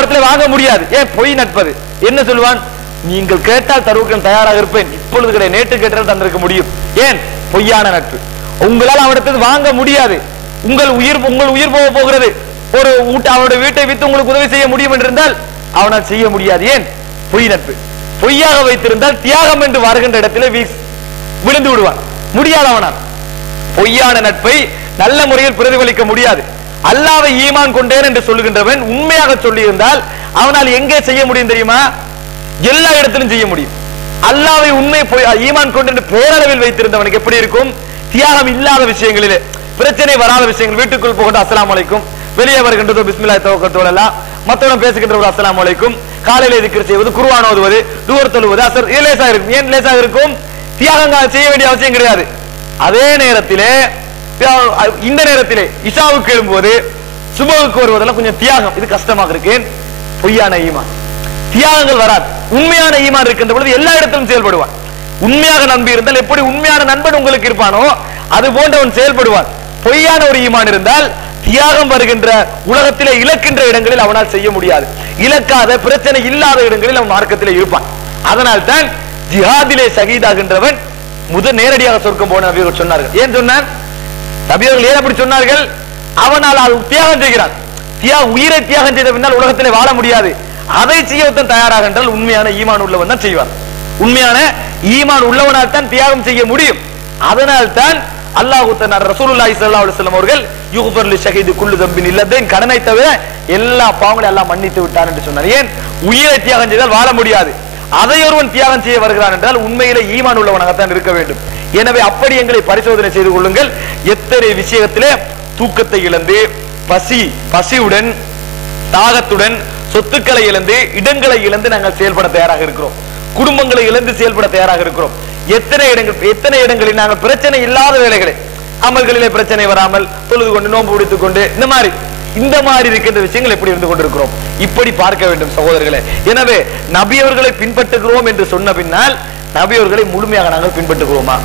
அவரிடத்துல வாங்க முடியாது. ஏன்? பொய் நட்பது. என்ன சொல்லுவான்? நீங்கள் கேட்டால் தருவதற்கு தயாராக இருப்பேன், இப்பொழுது கிடையாது, நேற்று கேட்டால் தந்திருக்க முடியும். ஏன்? பொய்யான நட்பு. உங்களால் அவரிடத்தில் வாங்க முடியாது. உங்கள் உயிர் போக போகிறது. ஒரு அவருடைய வீட்டை வித்து உங்களுக்கு உதவி செய்ய முடியும் என்றிருந்தால் அவனால் செய்ய முடியாது. ஏன்? பொய் நட்பு. பொய்யாக வைத்திருந்தால் தியாகம் என்று வருகின்ற இடத்திலே விழுந்து விடுவான். முடியாது அவனால். பொய்யான நட்பை நல்ல முறையில் பிரதிபலிக்க முடியாது. அல்லாஹ்வை ஈமான் கொண்டேன் என்று சொல்லுகின்றவன் உண்மையாக சொல்லி இருந்தால் அவனால் எங்கே செய்ய முடியும் தெரியுமா? எல்லா இடத்திலும் செய்ய முடியும். அல்லாஹ்வை உண்மை ஈமான் கொண்டு பேரளவில் வைத்திருந்தவனுக்கு எப்படி இருக்கும்? தியாகம் இல்லாத விஷயங்களிலே, பிரச்சனை வராத விஷயங்கள், வீட்டுக்குள் போகின்ற அஸ்ஸலாமு அலைக்கும், வெளியே வருகின்றது பிஸ்மில்லாஹ் தவக்கத்துல் அல்லாஹ், மற்றவன் பேசுகின்ற ஒரு அஸ்ஸலாமு அலைக்கும், காலையில திக்ர் செய்வது, குர்ஆன் ஓதுவது, துஹர் தொழுவது, அஸ்ர், இது லேசா இருக்கும். ஏன் லேசா இருக்கும்? தியாகங்கள் செய்ய வேண்டிய அவசியம் கிடையாது. அதே நேரத்திலே இந்த நேரத்திலே இஷாவுக்கு எழும்போது சுபஹுக்கு வருவதெல்லாம் கொஞ்சம் தியாகம், இது கஷ்டமாக இருக்கேன். பொய்யான ஈமான். தியாகங்கள் வராது. உண்மையான ஈமான் இருக்கின்ற பொழுது எல்லா இடத்திலும் செயல்படுவான். உண்மையாக நம்பி இருந்தால் எப்படி உண்மையான நண்பன் உங்களுக்கு இருப்பானோ அது போன்றவன் செயல்படுவான். பொய்யான ஒரு ஈமான் இருந்தால் தியாகம் வருகின்ற உலகத்திலே இழக்கின்ற இடங்களில் அவனால் செய்ய முடியாது. இழக்காத பிரச்சனை இல்லாத இடங்களில் அவன் மார்க்கத்திலே இருப்பான். அதனால் தான் ஜிஹாதிலே ஷஹீதாகின்றவன் நேரடியாக சொர்க்கம் போன நபிகள் சொன்னார்கள். ஏன் சொன்னார்? நபிகள் ஏன் அப்படி சொன்னார்கள்? அவனால் அது தியாகம் செய்கிறான். உயிரை தியாகம் செய்த பின்னால் உலகத்திலே வாழ முடியாது. அதை செய்யத்தான் தயாராக என்றால் உண்மையான ஈமான் உள்ளவன் தான் செய்வான். உண்மையான ஈமான் உள்ளவனால் தான் தியாகம் செய்ய முடியும். அதனால் தான் அல்லாஹ் ரசூலுல்லாஹி ஸல்லல்லாஹு அலைஹி வஸல்லம் அவர்கள் யுக்ஃபர் லிஷஹீதி குல்லு தம்பின் இல்லதைன், கடனை தவிர எல்லா பாவங்களையும் அல்லாஹ் மன்னித்து விட்டார் என்று சொன்னார். ஏன்? உயிரை தியாகம் செய்தால் வாழ முடியாது. அதை ஒருவன் தியாகம் செய்ய வருகிறான் என்றால் உண்மையிலே ஈமான் உள்ளவனாகத்தான் இருக்க வேண்டும். எனவே அப்படி எங்களை பரிசோதனை செய்து கொள்ளுங்கள். எத்தனை விஷயத்திலே தூக்கத்தை இழந்து, பசியுடன், தாகத்துடன், சொத்துக்களை இழந்து, இடங்களை இழந்து நாங்கள் செயல்பட தயாராக இருக்கிறோம். குடும்பங்களை இழந்து செயல்பட தயாராக இருக்கிறோம். எத்தனை இடங்களில் நாங்கள் பிரச்சனை இல்லாத வேலைகளை, அமல்களிலே பிரச்சனை வராமல் தொழுது கொண்டு நோன்பு பிடித்துக் கொண்டு இந்த மாதிரி இருக்கின்ற விஷயங்கள் எப்படி இருந்து கொண்டிருக்கிறோம்? இப்படி பார்க்க வேண்டும் சகோதரர்களே. எனவே நபியவர்களை பின்பற்றுகிறோம் என்று சொன்ன பின்னால் நபியவர்களை முழுமையாக நாங்கள் பின்பற்றுகிறோமா?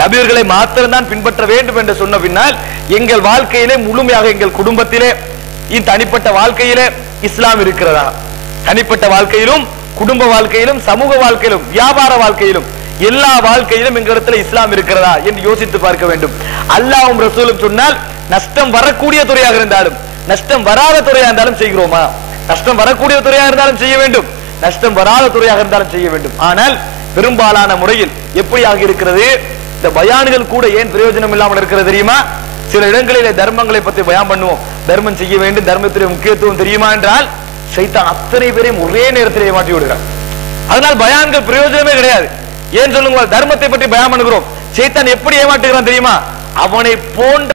நபியவர்களை மாத்திரம்தான் பின்பற்ற வேண்டும் என்று சொன்ன பின்னால் எங்கள் வாழ்க்கையிலே முழுமையாக, எங்கள் குடும்பத்திலே, தனிப்பட்ட வாழ்க்கையிலே இஸ்லாம் இருக்கிறதா? தனிப்பட்ட வாழ்க்கையிலும், குடும்ப வாழ்க்கையிலும், சமூக வாழ்க்கையிலும், வியாபார வாழ்க்கையிலும், எல்லா வாழ்க்கையிலும் எங்களிடத்துல இஸ்லாம் இருக்கிறதா என்று யோசித்து பார்க்க வேண்டும். அல்லாஹ்வும் ரசூலும் சொன்னால் நஷ்டம் வரக்கூடிய துறையாக இருந்தாலும், நஷ்டம் வராத துறையாக இருந்தாலும் செய்கிறோமா? நஷ்டம் வரக்கூடிய துறையாக இருந்தாலும் செய்ய வேண்டும், நஷ்டம் வராத துறையாக இருந்தாலும் செய்ய வேண்டும். ஆனால் பெரும்பாலான முறையில் எப்படி ஆகி இருக்கிறது? இந்த பயான்கள் கூட ஏன் பிரயோஜனம் இல்லாமல் இருக்கிறது தெரியுமா? சில இடங்களிலே தர்மங்களை பற்றி பயான் பண்ணுவோம், தர்மம் செய்ய வேண்டும், தர்மத்துடைய முக்கியத்துவம் தெரியுமா என்றால் ஷைத்தான் அத்தனை பேரையும் ஒரே நேரத்தில் ஏமாற்றி விடுகிறார். அதனால் பயான்கள் பிரயோஜனமே கிடையாது. ஏன் சொல்லுங்க? தர்மத்தை பற்றி பயான் பண்ணுகிறோம், ஷைத்தான் எப்படி ஏமாற்றுகிறான் தெரியுமா? அவனை போன்ற